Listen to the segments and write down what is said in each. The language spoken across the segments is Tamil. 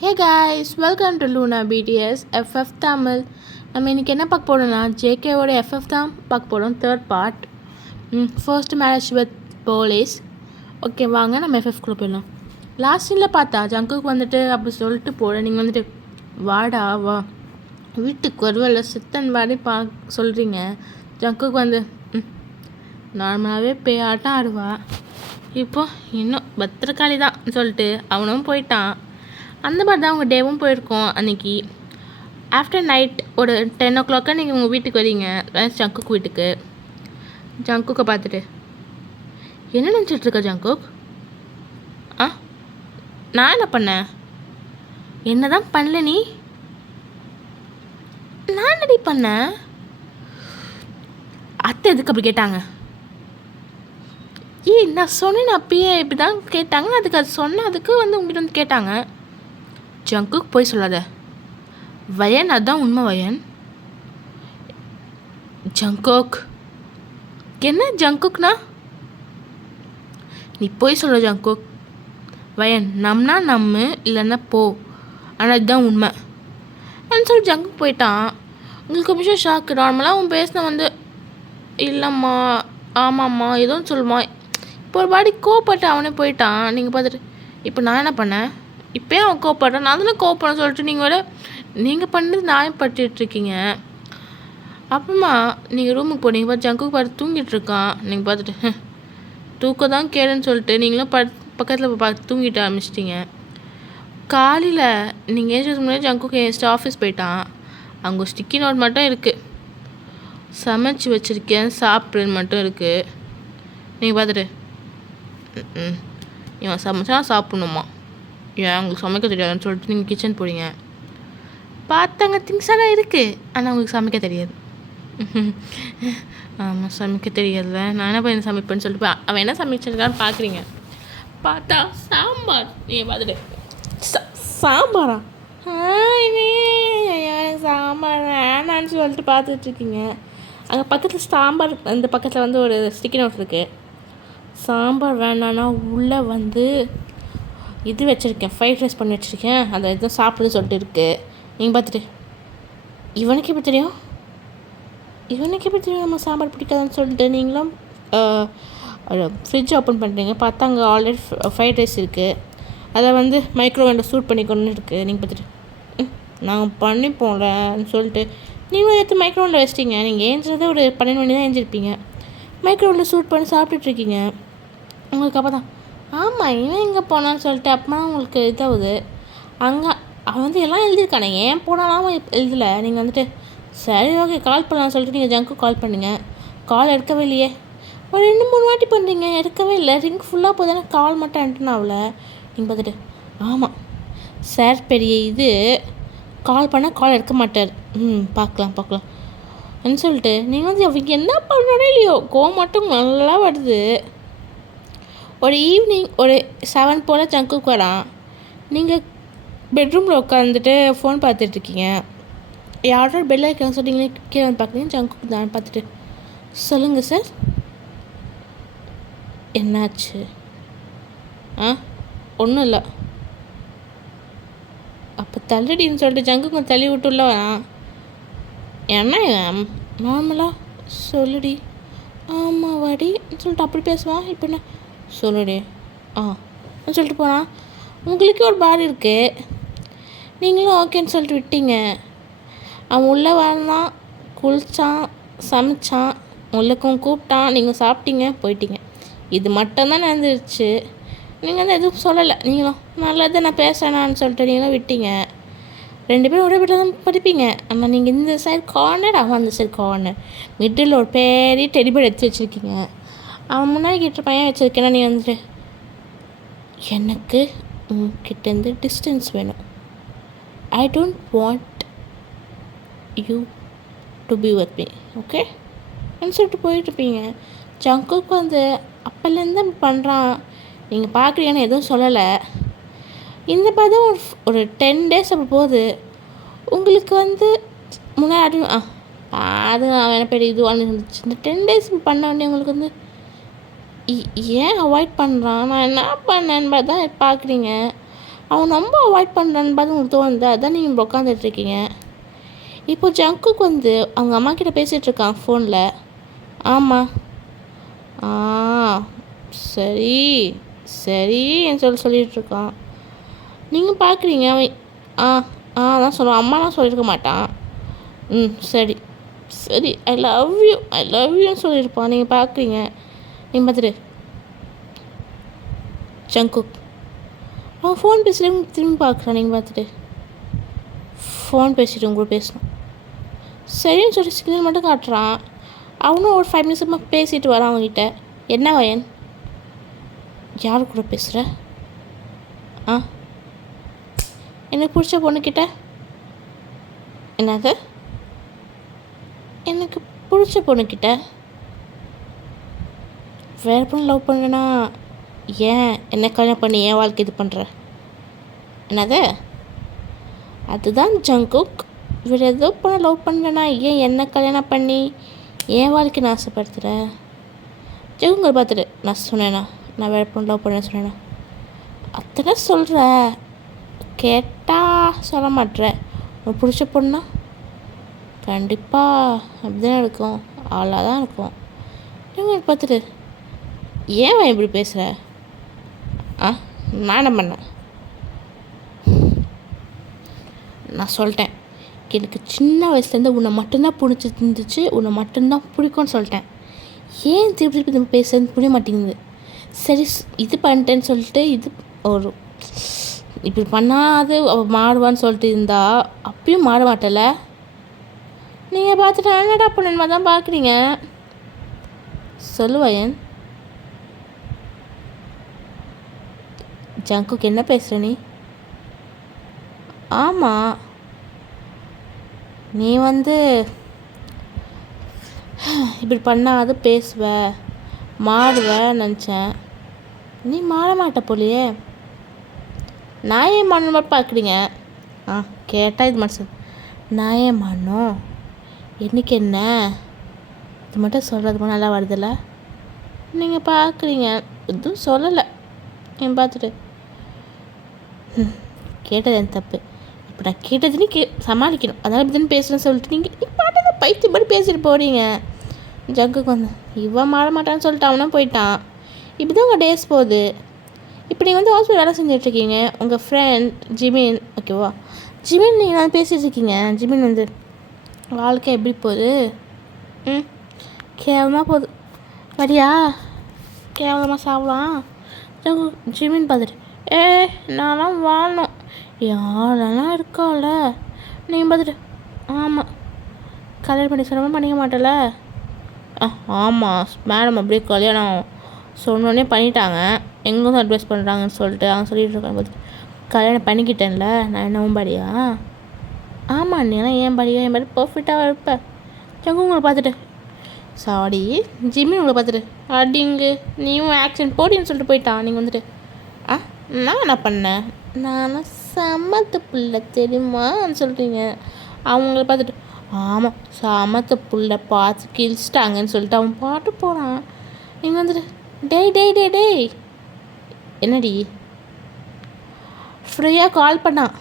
Hey guys, welcome to Luna BTS FF Tamil. நம்ம இன்றைக்கி என்ன பார்க்க போகிறோம்னா ஜேகேவோட எஃப்எஃப் தான் பார்க்க போகிறோம். Third part, first marriage with police. Okay, வாங்க நம்ம எஃப்எஃப்குள்ளே போயிடலாம். லாஸ்ட் சீனில் பார்த்தா ஜங்குக்கு வந்துட்டு அப்படி சொல்லிட்டு போட நீங்கள் வந்துட்டு வாடா வா வீட்டுக்கு வருவல சித்தன் வாடி சொல்கிறீங்க. ஜங்குக்கு வந்து நார்மலாகவே பேயாட்டம் ஆடுவா. இப்போ இன்னும் பத்திரக்காளி தான் சொல்லிட்டு அவனும் போயிட்டான். அந்த மாதிரி தான் உங்கள் டேவும் போயிருக்கோம். அன்றைக்கி ஆஃப்டர் நைட் ஒரு 10 o'clock நீங்கள் உங்கள் வீட்டுக்கு வரீங்க, ஜங்குக்கு வீட்டுக்கு. ஜங்குக்கை பார்த்துட்டு என்ன நினச்சிட்ருக்க ஜங்குக்? நான் என்ன பண்ணேன்? என்ன தான் பண்ணல நீ? நான் என்னடி பண்ணேன்? அத்தை எதுக்கு அப்படி கேட்டாங்க? நான் சொன்னேன் அப்பயே இப்படி தான் கேட்டாங்க. அதுக்கு அது சொன்னதுக்கு வந்து உங்ககிட்ட வந்து கேட்டாங்க. ஜங்குக் போய் சொல்லாத வயன், அதுதான் உண்மை வயன். ஜங்குக் என்ன ஜங்குக்னா? நீ போய் சொல்ல ஜங்குக். வயன் நம்னா நம்ம, இல்லைன்னா போ, ஆனால் இதுதான் உண்மை சொல்லி ஜங்குக் போயிட்டான். உங்களுக்கு ஒரு விஷயம் ஷாக்கு. நார்மலாக அவன் பேசின வந்து இல்லைம்மா ஆமாம்மா எதுவும் சொல்லுமா. இப்போ ஒரு பாடி கோவப்பட்டு அவனே போயிட்டான். நீங்கள் பார்த்துட்டு இப்போ நான் என்ன பண்ணேன்? இப்போயே அவன் கோவப்படுறான், நான் அதில் கோவப்படன்னு சொல்லிட்டு நீங்கள் பண்ணது நியாயப்பட்டுருக்கீங்க. அப்புறமா நீங்கள் ரூமுக்கு போனீங்க பார்த்து ஜங்குக்கு பார்த்து தூங்கிட்டு இருக்கான். நீங்கள் பார்த்துட்டு தூக்கம் தான் கேளுன்னு சொல்லிட்டு நீங்களும் பக்கத்தில் பார்த்து தூங்கிட்டு ஆரம்பிச்சிட்டிங்க. காலையில் நீங்கள் ஏஞ்சதுக்கு முன்னாடி ஜங்குக்கு ஏஞ்சிட்டு ஆஃபீஸ் போயிட்டான். அங்கே ஒரு ஸ்டிக்கி நோட் மட்டும் இருக்குது, சமைச்சி வச்சுருக்கேன் சாப்பிட்றேன்னு மட்டும் இருக்குது. நீங்கள் பார்த்துட்டு இவன் சமைச்சா சாப்பிட்ணுமா, ஏன் உங்களுக்கு சமைக்க தெரியாதுன்னு சொல்லிட்டு நீங்கள் கிச்சன் போகிறீங்க. பார்த்தாங்க திங்ஸ் எல்லாம் இருக்குது, ஆனால் உங்களுக்கு சமைக்க தெரியாது. ஆமாம், சமைக்க தெரியாதுல்ல, நான் என்ன பண்ணி சமைப்பேன்னு சொல்லிட்டு அவன் என்ன சமைச்சிருக்கான்னு பார்க்குறீங்க. பார்த்தா சாம்பார். நீங்கள் பார்த்துட்டு சாம்பாரா? சாம்பார் வேணான்னு சொல்லிட்டு பார்த்துட்ருக்கீங்க. அங்கே பக்கத்தில் சாம்பார், அந்த பக்கத்தில் வந்து ஒரு ஸ்டிக்கி நோட் இருக்குது. சாம்பார் வேணான்னா உள்ளே வந்து இது வச்சுருக்கேன், ஃப்ரைட் ரைஸ் பண்ணி வச்சுருக்கேன், அதை எதுவும் சாப்பிடுன்னு சொல்லிட்டு இருக்குது. நீங்கள் பார்த்துட்டு இவனுக்கு எப்படி தெரியும் நம்ம சாம்பார் பிடிக்காதுன்னு சொல்லிட்டு நீங்களும் ஃப்ரிட்ஜ் ஓப்பன் பண்ணுறீங்க. பார்த்தா அங்கே ஆல்ரெடி ஃப்ரைட் ரைஸ் இருக்குது, அதை வந்து மைக்ரோவேவில் சூட் பண்ணிக்கணும்னு இருக்குது. நீங்கள் பார்த்துட்டு நாங்கள் பண்ணி போகலன்னு சொல்லிட்டு நீங்களும் எடுத்து மைக்ரோவேவில் வச்சிட்டிங்க. நீங்கள் ஏஞ்சதே ஒரு 12 மணி தான் ஏஞ்சிருப்பீங்க. மைக்ரோவேவில் சூட் பண்ணி சாப்பிட்டுட்ருக்கீங்க. உங்களுக்கு அப்போ தான் ஆமாம் இவன் எங்கே போனான்னு சொல்லிட்டு அப்போ உங்களுக்கு இதாகுது. அங்கே அவன் வந்து எல்லாம் எழுதியிருக்கானே, ஏன் போனாலும் எழுதலை. நீங்கள் வந்துட்டு சரி ஓகே கால் பண்ணலான்னு சொல்லிட்டு நீங்கள் ஜங்க்கு கால் பண்ணுங்க. கால் எடுக்கவே இல்லையே. ஒரு 2-3 வாட்டி பண்ணுறீங்க, எடுக்கவே இல்லை. ரிங் ஃபுல்லாக போதானே, கால் மட்டும் அட்டன் ஆகல. நீங்கள் பார்த்துட்டு ஆமாம் சார் பெரிய இது, கால் பண்ணால் கால் எடுக்க மாட்டார், பார்க்கலாம் சொல்லிட்டு நீங்கள் வந்து அவங்க என்ன பண்ணானே இல்லையோ கோவம் மட்டும் நல்லா வருது. ஒரு ஈவினிங் ஒரு 7 போல் ஜங்குக்கு வரான். நீங்கள் பெட்ரூமில் உட்காந்துட்டு ஃபோன் பார்த்துட்ருக்கீங்க. யாரோ பெல்ல இருக்காங்க சொல்லிங்களே, கீழே வந்து பார்க்குறீங்க. ஜங்குக்கு தான் பார்த்துட்டு சொல்லுங்கள் சார் என்னாச்சு? ஒன்றும் இல்லை. அப்போ தள்ளிடின்னு சொல்லிட்டு ஜங்குக்கு தள்ளி விட்டுள்ள என்ன நார்மலாக சொல்லுடி. ஆமாம் வாடின்னு சொல்லிட்டு அப்படி பேசுவான். இப்போ என்ன சொல்லுடி சொல்லிட்டு போனான். உங்களுக்கே ஒரு பாடி இருக்குது, நீங்களும் ஓகேன்னு சொல்லிட்டு விட்டீங்க. அவன் உள்ளே வரலாம், குளித்தான், சமைச்சான், உள்ளக்கும் கூப்பிட்டான், நீங்கள் சாப்பிட்டீங்க போயிட்டீங்க. இது மட்டும்தான் நடந்துருச்சு. நீங்கள் வந்து எதுவும் சொல்லலை. நீங்களும் நல்லது நான் பேசுகிறேனான்னு சொல்லிட்டு நீங்களும் விட்டீங்க. 2 பேரும் ஒரே வீட்டில் தான் படிப்பீங்க. ஆனால் நீங்கள் இந்த சைடு கார்னர், அவன் அந்த சைடு கார்னர், மிடில் ஒரு பெரிய டெடிபேர்ட் எடுத்து வச்சுருக்கீங்க. அவன் முன்னாடி கிட்ட பையன் வச்சுருக்கேன்னா நீ வந்துட்டு எனக்கு உங்ககிட்டேருந்து டிஸ்டன்ஸ் வேணும். I don't want you to be with me, okay சொல்லிட்டு போயிட்டுருப்பீங்க. ஜங்குக்கு வந்து அப்போலேருந்து பண்ணுறான். நீங்கள் பார்க்குறீங்கன்னு எதுவும் சொல்லலை. இந்த பதம் ஒரு 10 days அப்படி போகுது. உங்களுக்கு வந்து முன்னாடி அது அவன் பெரிய இதுவாக இருந்துச்சு. இந்த 10 days பண்ண உடனே உங்களுக்கு வந்து ஏன் அவாய்ட் பண்ணுறான், நான் என்ன பண்ணேன்னு தான் பார்க்குறீங்க. அவன் ரொம்ப அவாய்ட் பண்ணுறான்னு பார்த்து உங்களுக்கு தோணுது, அதான் நீங்கள் உட்காந்துட்ருக்கீங்க. இப்போ ஜங்குக்கு வந்து அவங்க அம்மா கிட்ட பேசிகிட்டு இருக்கான் ஃபோனில். ஆமாம். ஆ சரி சரின்னு சொல்லிகிட்ருக்கான். நீங்கள் பார்க்குறீங்க அவன். ஆ தான் சொல்லுவான். அம்மாலாம் சொல்லியிருக்க மாட்டான். சரி சரி ஐ லவ் யூன்னு சொல்லியிருப்பான். நீங்கள் பார்க்குறீங்க. நீங்கள் பார்த்துட்டு ஜங்குக் அவன் ஃபோன் பேசுகிறேன் திரும்பி பார்க்குறான். நீங்கள் பார்த்துட்டு ஃபோன் பேசிட்டு உங்களோட பேசணும் சரின்னு சொல்லி சிக்னல் மட்டும் காட்டுறான். அவனும் ஒரு 5 நிமிஷமாக பேசிட்டு வரான் அவங்ககிட்ட. என்ன வயன், யார் கூட பேசுகிற? எனக்கு பிடிச்ச பொண்ணுக்கிட்ட. என்னது? எனக்கு பிடிச்ச பொண்ணுக்கிட்ட வேறு பொண்ணு லவ் பண்ணுறேன்னா ஏன் என்ன கல்யாணம் பண்ணி ஏன் வாழ்க்கை இது பண்ணுற? என்னது? அதுதான் ஜங்குக். வேறு ஏதோ பொண்ணை லவ் பண்ணுறேன்னா ஏன் என்ன கல்யாணம் பண்ணி ஏன் வாழ்க்கை நான் ஆசைப்படுத்துகிற? ஜங்குங்களை பார்த்துட்டு நான் சொன்னேண்ணா நான் வேறு பொண்ணு லவ் பண்ண சொன்னேண்ணா. அத்தனை சொல்கிற, கேட்டால் சொல்ல மாட்டேற. உனக்கு பிடிச்ச பொண்ணா கண்டிப்பாக அப்படி தான் இருக்கும், ஆளாக தான் இருக்கும். இவங்க பார்த்துட்டு ஏன் இப்படி பேசுகிற? நான் என்ன பண்ணேன்? நான் சொல்லிட்டேன் எனக்கு சின்ன வயசுலேருந்து உன்னை மட்டும்தான் பிடிச்சிருந்துச்சு, உன்னை மட்டும்தான் பிடிக்கும்னு சொல்லிட்டேன். ஏன் திருப்பி திருப்பி பேசுறது புரிய மாட்டேங்குது. சரி இது பண்ணிட்டேன்னு சொல்லிட்டு இது ஒரு இப்படி பண்ணாது அவள் மாடுவான்னு சொல்லிட்டு இருந்தா அப்பயும் மாட மாட்டல. நீங்கள் பார்த்துட்டு என்னடா பண்ணணுமா தான் பார்க்குறீங்க. சொல்லுவாயன். ஜங்குக்கு என்ன பேசுகிற நீ? ஆமாம் நீ வந்து இப்படி பண்ணாது பேசுவ மாடுவ நினச்சேன். நீ மாட மாட்ட போலியே. நான் ஏன் மாடணும் மட்டும் பார்க்குறீங்க. கேட்டால் இது மட்டும் நான் ஏன் மாடணும் என்னைக்கு என்ன இது மட்டும் சொல்கிறது நல்லா வருதில்ல. நீங்கள் பார்க்குறீங்க எதுவும் சொல்லலை. என் பார்த்துட்டு கேட்டது என் தப்பு. இப்போ நான் கேட்டதுன்னு சமாளிக்கணும். அதனால் இப்படி தானே பேசுகிறேன்னு சொல்லிட்டு நீங்கள் பாட்டதை பைத்தியம் மாதிரி பேசிட்டு போகிறீங்க. ஜங்குக்கு வந்து இவன் மாட மாட்டான்னு சொல்லிட்டு அவனா போயிட்டான். இப்படி தான் உங்கள் டேஸ் போகுது. இப்போ நீங்கள் வந்து ஹாஸ்பிட்டல் வேலை செஞ்சிட்ருக்கீங்க. உங்கள் ஃப்ரெண்ட் ஜிமின் ஓகேவா, ஜிமின் நீங்கள் நான் பேசிகிட்ருக்கீங்க. ஜிமின் வந்து வாழ்க்கை எப்படி போகுது? கேவலமாக போகுது. வரியா கேவலமாக சாப்பிடலாம். ஜிமின் பார்த்துட்டு நான்லாம் வாழணும் யாரெல்லாம் இருக்கால. நீங்கள் பார்த்துட்டு ஆமாம் கல்யாணம் பண்ணி சொல்லாமல் பண்ணிக்க மாட்டல. ஆமாம் மேடம் அப்படியே கல்யாணம் சொன்னோடனே பண்ணிட்டாங்க, எங்களுக்கும் அட்வைஸ் பண்ணுறாங்கன்னு சொல்லிட்டு அவங்க சொல்லிட்டு இருக்காங்க. பார்த்துட்டு கல்யாணம் பண்ணிக்கிட்டேன்ல நான் என்ன உன்பாடியா? ஆமாம் நீலாம் ஏன் பாடியா என் பாடி பர்ஃபெக்டாக இருப்பேன். ஜங்கு உங்களை பார்த்துட்டு சாரி ஜிம்மி உங்களை பார்த்துட்டு அடிங்கு நீயும் ஆக்ஷன் போடின்னு சொல்லிட்டு போயிட்டான். நீங்கள் வந்துட்டு நான் என்ன பண்ணேன்? நானும் சமத்து புள்ள தெரியுமான்னு சொல்கிறீங்க. அவங்கள பார்த்துட்டு ஆமாம் சமத்து புள்ள பார்த்து கிழிச்சிட்டாங்கன்னு சொல்லிட்டு அவன் பாட்டு போகிறான். நீங்கள் வந்துட்டு டேய் டேய் டேய் டேய் என்னடி ஃப்ரீயாக கால் பண்ணான்.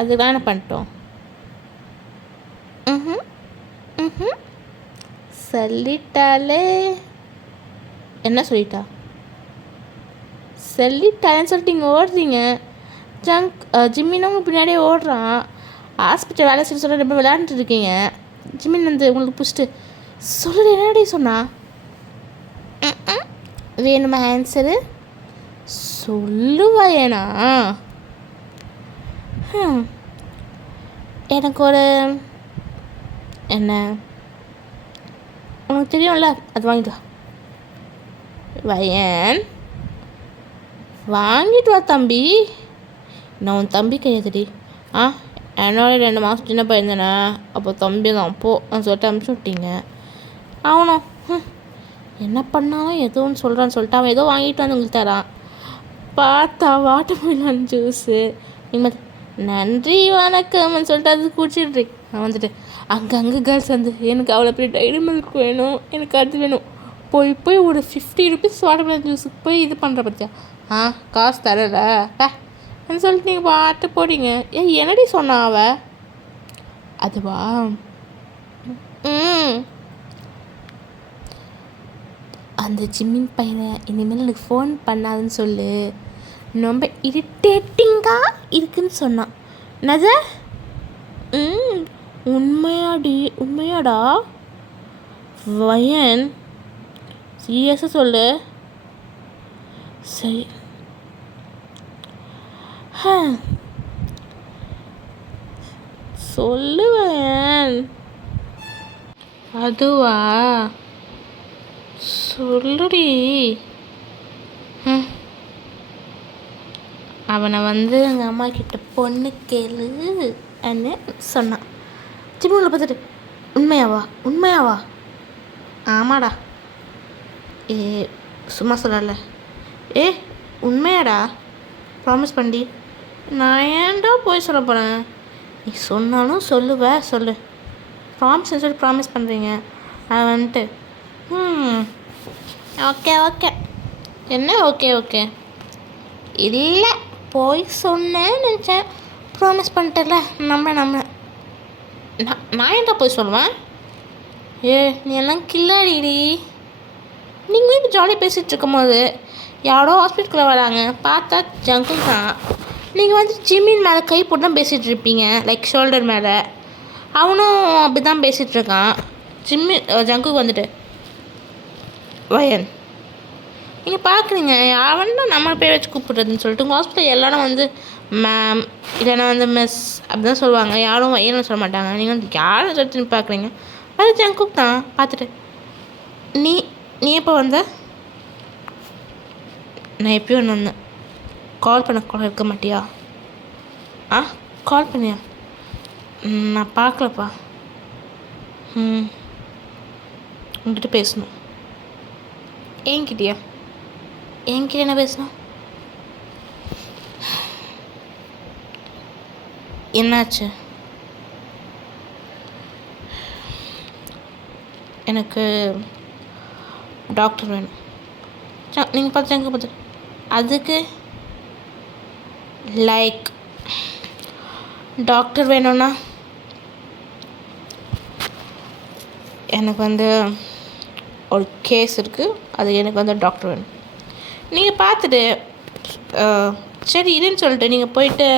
அதுதான் என்ன பண்ணிட்டோம். சொல்லிட்டாலே என்ன சொல்லிட்டா? சொல்லிட்டாலேன்னு சொல்லிட்டு இங்கே ஓடுறீங்க. ஜிம்மினும் பின்னாடியே ஓடுறான். ஹாஸ்பிட்டல் வேலை செய்ய சொல்ல ரொம்ப விளையாண்டுட்டு இருக்கீங்க. ஜிம்மின் வந்து உங்களுக்கு பிடிச்சிட்டு சொல்லு என்னடி சொன்னா? வேணுமா ஆன்சரு சொல்லுவாயேனா? எனக்கு ஒரு என்ன உனக்கு தெரியும்ல அது வாங்கிட்டு வா. வயன் வாங்கிட்டு வா தம்பி. நான் உன் தம்பி கிடையாதுடி. என்னோட 2 மாதம் சின்ன பையன் தானே, அப்போ தம்பி தான் போன்னு சொல்லிட்டு அனுப்பிச்சி விட்டீங்க. அவனும் என்ன பண்ணாலும் ஏதோ ஒன்று சொல்கிறான்னு சொல்லிட்டு அவன் ஏதோ வாங்கிட்டு வந்து உங்களுக்கு தரான். பார்த்தா வாட்டர்மெலன் ஜூஸு. நீங்கள் நன்றி வணக்கம்னு சொல்லிட்டு அது குடிச்சிட்ரு. நான் வந்துட்டு அங்கங்கே கேர்ள்ஸ் வந்து எனக்கு அவ்வளோ பெரிய டைரி மில்க் வேணும், எனக்கு அது வேணும். போய் ஒரு 50 ருபீஸ் வாட்டர்மெலன் ஜூஸுக்கு போய் இது பண்ணுற பற்றியா? காசு தரல சொல்லிட்டு நீங்கள் பாட்டு போறீங்க. என்னடி சொன்னா அவ? அதுவா? அந்த ஜிம்மின் பையனை இனிமேல் எனக்கு ஃபோன் பண்ணாதுன்னு சொல்லு, ரொம்ப இரிட்டேட்டிங்காக இருக்குன்னு சொன்னான். என்னது? உண்மையாடா வயன்? சீரியஸாக சொல்லு. சரி. சொல்லுவேன். அதுவா? சொல்லுடி. அவனை எங்கள் அம்மா கிட்ட பொண்ணு கேளு அன்னு சொன்னான். சிம்முல பார்த்துட்டு உண்மையாவா? ஆமாடா. சும்மா சொல்லல. உண்மையாடா? ப்ராமிஸ் பண்ணி. நான் ஏன்டா போய் சொல்ல போகிறேன்? நீ சொன்னாலும் சொல்லு. ப்ராமிஸ் சொல்லி ப்ராமிஸ் பண்ணுறீங்க. அது ஓகே. என்ன ஓகே? இல்லை, போய் சொன்னேன்னு நினச்சேன். ப்ராமிஸ் பண்ணிட்டல, நம்ம நான் ஏன்டா போய் சொல்லுவேன்? நீ எல்லாம் கில்லாடிடி. நீங்கள் இப்போ ஜாலியாக பேசிகிட்டு இருக்கும்போது யாரோ ஹாஸ்பிட்டலுக்குள்ளே வராங்க, பார்த்தா ஜங்கு தான். நீங்கள் ஜிம்மின் மேலே கை போட்டு தான் பேசிகிட்டு இருப்பீங்க, லைக் ஷோல்டர் மேலே. அவனும் அப்படி தான் பேசிகிட்டு இருக்கான். ஜங்குக்கு வயன், நீங்கள் பார்க்குறீங்க அவன் தான் நம்ம பேர் வச்சு கூப்பிட்றதுன்னு சொல்லிட்டு உங்கள் ஹாஸ்பிட்டல் எல்லோரும் மேம் இல்லைன்னா மிஸ் அப்படி தான் சொல்லுவாங்க. யாரும் வயன்னு சொல்ல மாட்டாங்க. நீங்கள் யாரும் சொல்லிட்டு பார்க்குறீங்க. அது ஜங்குக் தான். பார்த்துட்டு நீ எப்போ வந்த? நான் எப்பயும் ஒன்று வந்தேன். கால் இருக்க மாட்டியா? கால் பண்ணியா? நான் பார்க்கலப்பா. உங்ககிட்ட பேசணும். என்கிட்ட என்ன பேசணும்? என்னாச்சு? எனக்கு டாக்டர் வேணும். நீங்கள் பார்த்து அதுக்கு லைக் டாக்டர் வேணும்னா எனக்கு ஒரு கேஸ் இருக்குது. அது எனக்கு டாக்டர் வேணும். நீங்கள் பார்த்துட்டு சரி இதுன்னு சொல்லிட்டு நீங்கள் போயிட்டு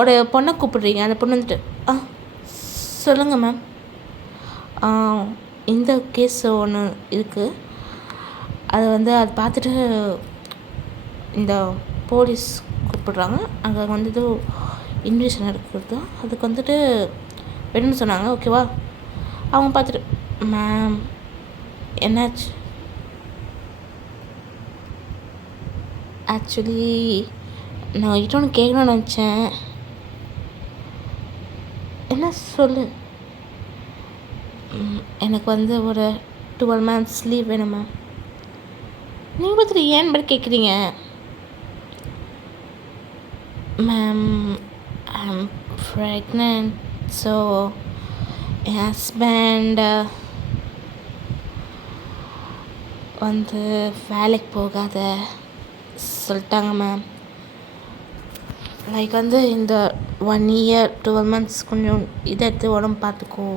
ஒரு பொண்ணை கூப்பிடுறீங்க. அந்த பொண்ணு சொல்லுங்கள் மேம், இந்த கேஸ் ஒன்று இருக்குது. அது அது பார்த்துட்டு இந்த போலீஸ் கூப்பிடுறாங்க. அங்கே ஏதோ இன்வெஸ்டிகேஷன் இருக்கிறது. அதுக்கு வேணும்னு சொன்னாங்க. ஓகேவா? அவங்க பார்த்துட்டு மேம் என்னாச்சு? ஆக்சுவலி நான் கிட்ட ஒன்று கேட்கணும்னு நினச்சேன். என்ன சொல்லு? எனக்கு ஒரு 12 months லீவ் வேணும் மேம். நீங்கள் பார்த்துட்டு ஏன் படி கேட்குறீங்க? Ma'am I'm pregnant. So N husband வேலைக்கு போகாத சொல்லிட்டாங்க மேம். லைக் இந்த 1 year 12 months கொஞ்சம் இதை எடுத்து உடம்பு பார்த்துக்கோ,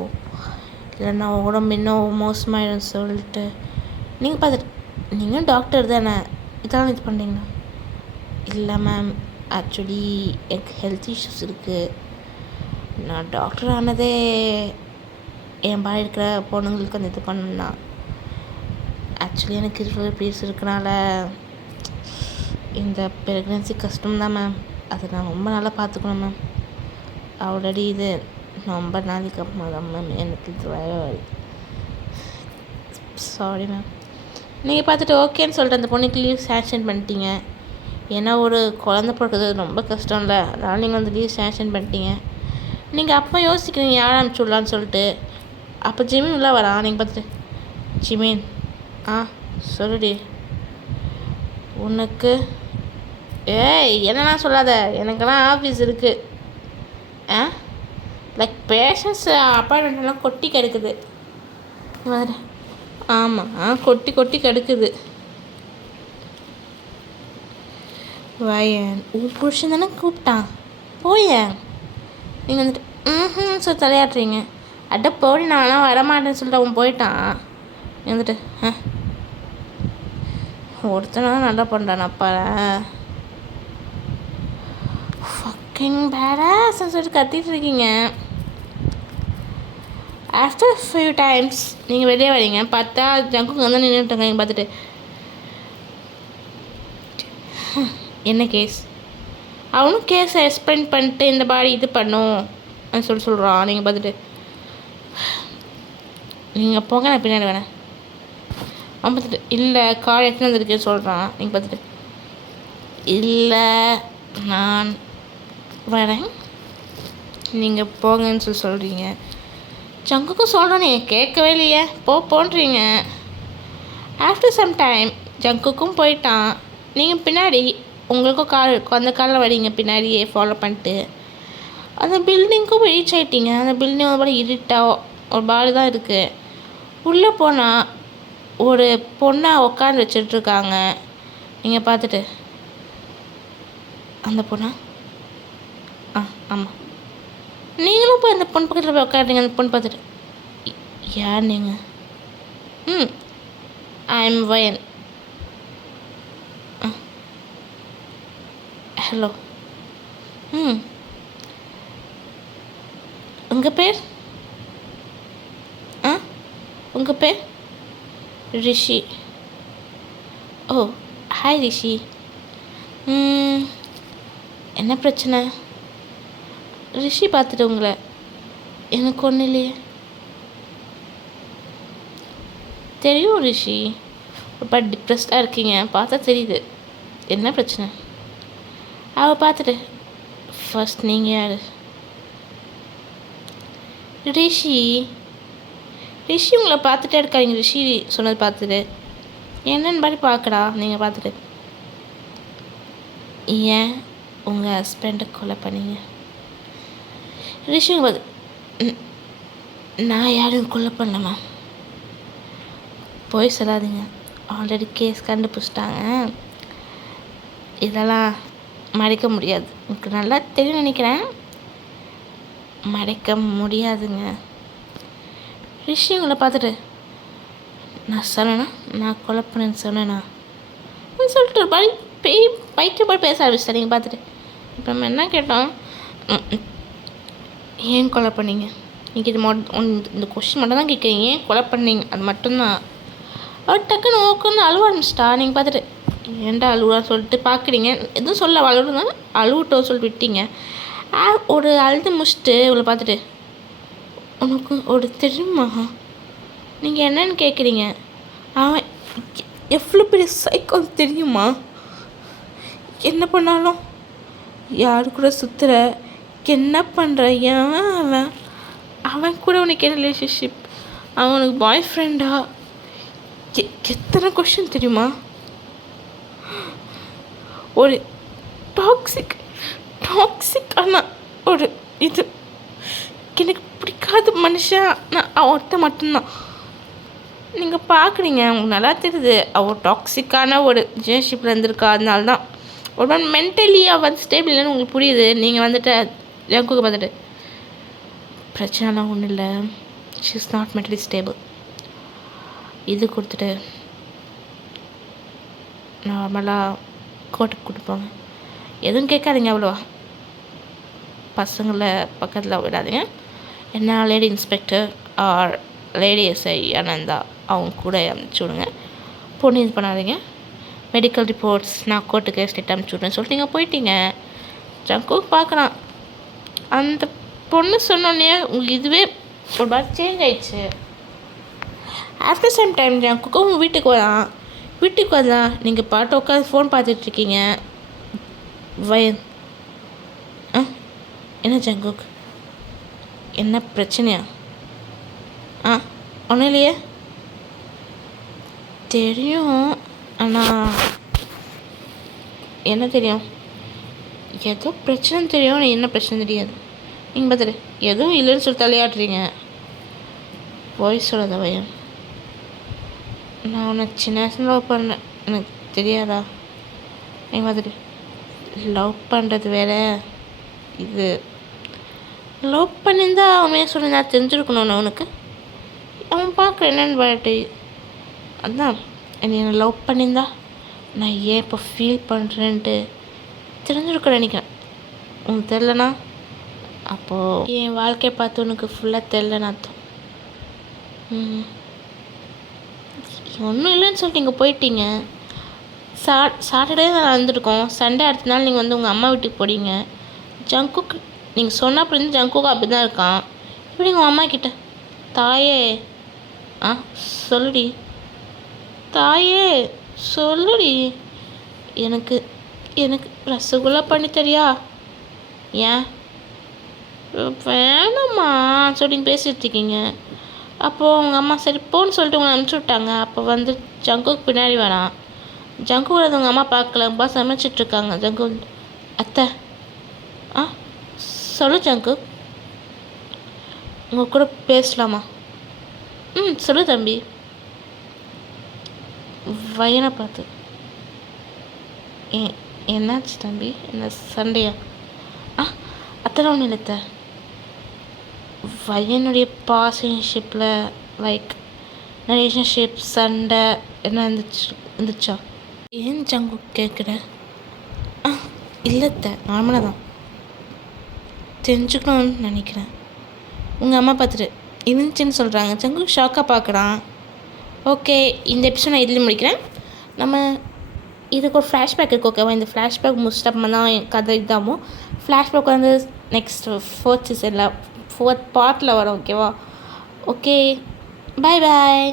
இல்லைன்னா உடம்பு இன்னும் மோசமாயிடும் சொல்லிட்டு. நீங்கள் பார்த்துட்டு நீங்கள் டாக்டர் தானே, இதெல்லாம் இது பண்ணுறீங்களா? இல்லை மேம், ஆக்சுவலி எனக்கு ஹெல்த் இஷ்யூஸ் இருக்குது. நான் டாக்டர் ஆனதே என் பாய் இருக்கிற பொண்ணுங்களுக்கு இது பண்ணணும்னா. ஆக்சுவலி எனக்கு பீஸ் இருக்கனால இந்த ப்ரெக்னென்சி கஷ்டம்தான் மேம். அதை நான் ரொம்ப நல்லா பார்த்துக்கணும் மேம். ஆல்ரெடி இது ரொம்ப நாளைக்கு அப்புறமா தான் மேம் எனக்கு இது வருது. Sorry ma'am. நீங்கள் பார்த்துட்டு ஓகேன்னு சொல்லிட்டு அந்த பொண்ணுக்கு லீவ் சேங்ஷன் பண்ணிட்டீங்க. ஏன்னா ஒரு குழந்த பிறக்கிறது ரொம்ப கஷ்டம் இல்லை, அதனால் நீங்கள் லீவ் சேங்ஷன் பண்ணிட்டீங்க. நீங்கள் அப்போ யோசிக்கிறீங்க யாரை அனுப்பிச்சி விடலான்னு சொல்லிட்டு. அப்போ ஜிமின் உள்ள வரான். நீங்கள் பார்த்துட்டு ஜிமின் சொல்லுடி. உனக்கு என்னன்னா சொல்லாத, எனக்கெல்லாம் ஆஃபீஸ் இருக்குது. லைக் பேஷன்ஸ் அப்பாயின்மெண்ட்லாம் கொட்டி கிடக்குது. வேறு ஆமாம் கொட்டி கிடக்குது. வயன் உன் புருஷன் தானே கூப்பிட்டான் போய. நீங்கள் வந்துட்டு சொல்லி தலையாட்டுறீங்க. அட போடி நான்லாம் வரமாட்டேன்னு சொல்லிட்டு அவன் போயிட்டான். நீ வந்துட்டு ஒருத்தனால நல்லா பண்ணுறானப்பா ஃபக்கிங் பேடாஸ்ன்னு சொல்லிட்டு கத்திட்டு இருக்கீங்க. ஆஃப்டர் ஃபியூ டைம்ஸ் நீங்கள் வெளியே வரீங்க. பார்த்தா ஜங்குக்கு வந்து நின்றுட்டுருங்க. பார்த்துட்டு என்ன கேஸ்? அவனும் கேஸை எக்ஸ்பிளைன் பண்ணிட்டு இந்த பாடி இது பண்ணும் சொல்கிறான். நீங்கள் பார்த்துட்டு நீங்கள் போங்க, நான் பின்னாடி வேணேன். அவன் பார்த்துட்டு இல்லை கார் எத்தனை வந்துருக்குன்னு சொல்கிறான். நீங்கள் பார்த்துட்டு இல்லை நான் வரேன், நீங்கள் போங்கன்னு சொல்கிறீங்க. ஜங்குக்கும் சொல்கிறேன், நீங்கள் கேட்கவே இல்லையே போன்றீங்க. ஆஃப்டர் சம் டைம் ஜங்குக்கும் போயிட்டான். நீங்கள் பின்னாடி உங்களுக்கும் கார் இருக்கும், அந்த காரில் வரீங்க பின்னாடியே ஃபாலோ பண்ணிட்டு. அந்த பில்டிங்க்கும் ரீச் ஆகிட்டீங்க. அந்த பில்டிங் ஒரு மாதிரி இருட்டாக ஒரு பாடி தான் இருக்குது. உள்ளே போனால் ஒரு பொண்ணை உட்காந்து வச்சிட்ருக்காங்க. நீங்கள் பார்த்துட்டு அந்த பொண்ணா? ஆமாம். நீங்களும் போய் அந்த பொண்ணு பக்கத்தில் போய் உட்காடுறீங்க. அந்த பொண்ணு பார்த்துட்டு யார் நீங்கள்? I am Vayan. ஹலோ. உங்கள் பேர்? உங்கள் பேர்? ரிஷி. Oh hi Rishi. என்ன பிரச்சனை? ரிஷி பார்த்துட்டு உங்களை எனக்கு ஒன்றும் இல்லையே. தெரியும் ரிஷி, ரொம்ப டிப்ரெஸ்டாக இருக்கீங்க, பார்த்தா தெரியுது. என்ன பிரச்சனை? அவள் பார்த்துட்டு ஃபர்ஸ்ட் நீங்கள் யார்? ரிஷி. ரிஷி உங்களை பார்த்துட்டே இருக்காங்க. ரிஷி சொன்னது பார்த்துட்டு என்னென்னு மாதிரி பார்க்கடா. நீங்கள் பார்த்துட்டு ஏன் உங்கள் ஹஸ்பண்டை கொலை பண்ணீங்க? ரிஷி பார்த்து நான் யாரும் கொலை பண்ணலம்மா. போய் சொல்லாதீங்க, ஆல்ரெடி கேஸ் கண்டுபிடிச்சிட்டாங்க. இதெல்லாம் மறைக்க முடியாது. உங்களுக்கு நல்லா தெரியும் நினைக்கிறேன். மறைக்க முடியாதுங்க. ரிஷி உங்களை பார்த்துட்டு நான் சொன்னேன்னா, நான் கொலை பண்ணேன்னு சொன்னேன்னா சொல்லிட்டு ஒரு பாடி பைத்தியம் போய் பேச ஆரம்பிச்சிட்டேன். நீங்கள் பார்த்துட்டு இப்போ நம்ம என்ன கேட்டோம்? ஏன் கொலை பண்ணீங்க? நீங்கள் இந்த கொஸ்டின் மட்டும் தான் கேட்குறீங்க. ஏன் கொலை பண்ணீங்க? அது மட்டும்தான். அவர் டக்குன்னு ஓக்குன்னு அழுவ ஆரம்பிச்சிட்டா. நீங்கள் பார்த்துட்டு ஏன்டா அழுவான்னு சொல்லிட்டு பார்க்குறீங்க. எதுவும் சொல்ல அழுவுனா அழுவிட்டோ சொல்லிட்டு விட்டீங்க. ஒரு அழுது முடிச்சுட்டு இவளை பார்த்துட்டு உனக்கு ஒரு தெரியுமா? நீங்கள் என்னன்னு கேட்குறீங்க? அவன் எவ்வளோ பெரிய சைக்கோ தெரியுமா? என்ன பண்ணாலும் யாரு கூட சுற்றுற, என்ன பண்ணுற, ஏன் அவன் அவன் கூட உனக்கு என்ன ரிலேஷன்ஷிப், அவனுக்கு பாய் ஃப்ரெண்டா, எத்தனை கொஷின் தெரியுமா? ஒரு டாக்ஸிக்கான ஒரு இது எனக்கு பிடிக்காத மனுஷன் நான் ஒருத்த மட்டும்தான். நீங்கள் பார்க்குறீங்க, உங்களுக்கு நல்லா தெரியுது அவள் டாக்ஸிக்கான ஒரு ரிலேஷன்ஷிப்பில் இருந்திருக்கா. அதனால தான் ஒரு மாதிரி மென்டலியாக வந்து ஸ்டேபிள் இல்லைன்னு உங்களுக்கு புரியுது. நீங்கள் வந்துட்டு ஜங்குக்கு பார்த்துட்டு பிரச்சனைலாம் ஒன்றும் இல்லை, she is not mentally stable. இது கொடுத்துட்டு நார்மலாக கோர்ட்டுக்கு கொடுப்பாங்க. எதுவும் கேட்காதீங்க, அவ்வளோவா பசங்களை பக்கத்தில் விடாதீங்க. என்ன lady inspector or lady SI ஆனந்தா அவங்க கூட அனுப்பிச்சி விடுங்க. பொண்ணு இது பண்ணாதீங்க. மெடிக்கல் ரிப்போர்ட்ஸ் நான் கோர்ட்டுக்கு ஸ்டேட் அனுப்பிச்சி விட்றேன்னு சொல்லிட்டு நீங்கள் போயிட்டீங்க. ஜங்கு பார்க்கலாம். அந்த பொண்ணு சொன்னோன்னே உங்களுக்கு இதுவே ஒரு மாதிரி சேஞ்ச் ஆயிடுச்சு. ஆஃப்டர் சம் டைம் ஜங்குக்கும் வீட்டுக்கு வந்தான். நீங்கள் பாட்டு உட்காந்து ஃபோன் பார்த்துட்ருக்கீங்க. வயன் என்ன ஜங்குக், என்ன பிரச்சனையா? ஒன்றும் இல்லையே. தெரியும், ஆனால் என்ன தெரியும்? ஏதோ பிரச்சனை தெரியும், என்ன பிரச்சனை தெரியாது. நீங்கள் பார்த்துட்டு எதுவும் இல்லைன்னு சொல்லி தலையாடுறீங்க. வாய்ஸ் சொல்லாத வயன். நான் உன்னை சின்ன வயசுல லவ் பண்ணேன், எனக்கு தெரியாதா? நீங்கள் பார்த்துட்டு லவ் பண்ணுறது வேற, இது லவ் பண்ணியிருந்தா அவன் சொல்லி நான் தெரிஞ்சிருக்கணும் அவனுக்கு. அவன் பார்க்குற என்னென்னு பாட்டு. அதான் என்னை லவ் பண்ணியிருந்தா நான் ஏன் இப்போ ஃபீல் பண்ணுறேன்ட்டு தெரிஞ்சிருக்க நினைக்கிறேன். உனக்கு தெரிலனா அப்போது என் வாழ்க்கையை பார்த்து உனக்கு ஃபுல்லாக தெரிலன்னு அர்த்தம். ஒன்றும் இல்லைன்னு சொல்லிட்டு நீங்கள் போயிட்டீங்க. சாட்டர்டே தான் நடந்துருக்கோம். சண்டே அடுத்த நாள் நீங்கள் வந்து உங்கள் அம்மா வீட்டுக்கு போறீங்க. ஜங்குக்கு நீங்கள் சொன்ன அப்படி இருந்து ஜங்குக்கு அப்படி தான் இருக்கான். இப்படி உங்கள் அம்மா கிட்ட தாயே சொல்லுடி, தாயே சொல்லுடி, எனக்கு எனக்கு ரசகுல்லா பண்ணி தரியா? ஏன் வேணாம்மா சொல்லி பேசிகிட்டு இருக்கீங்க. அப்போது உங்கள் அம்மா சரி போன்னு சொல்லிட்டு உங்களை அனுப்பிச்சி விட்டாங்க. அப்போ வந்து ஜங்குக்கு பின்னாடி வேணாம். ஜங்கு வரது உங்கள் அம்மா பார்க்கல, அம்மா சமைச்சிட்ருக்காங்க. ஜங்கு அத்தை சொல்லு ஜங்கு, உங்கள் கூட பேசலாமா? சொல்லு தம்பி. வயனை பார்த்து என்னாச்சு தம்பி, என்ன சண்டையா? அத்தனை ஒன்றும் இல்லை அத்தை. வயனுடைய பாசன்ஷிப்பில் லைக் ரிலேஷன்ஷிப் சண்டை என்ன இருந்துச்சா? ஏன் ஜங்கு கேட்குற? இல்லைத்த நார்மலாக தான் தெரிஞ்சுக்கணும்னு நினைக்கிறேன். உங்கள் அம்மா பார்த்துட்டு இருந்துச்சுன்னு சொல்கிறாங்க. ஜங்கு ஷாக்காக பார்க்குறான். ஓகே, இந்த எபிசோட் நான் இதுலேயும் முடிக்கிறேன். நம்ம இதுக்கு ஒரு ஃப்ளாஷ்பேக் இருக்குது ஓகேவா? இந்த ஃப்ளாஷ்பேக் முடிச்சிட்டப்போ தான் என் கதை இதாகும். ஃப்ளாஷ்பேக் வந்து நெக்ஸ்ட் 4th சீசனில் 4th பார்ட்டில் வரும் ஓகேவா? ஓகே, பாய் பாய்.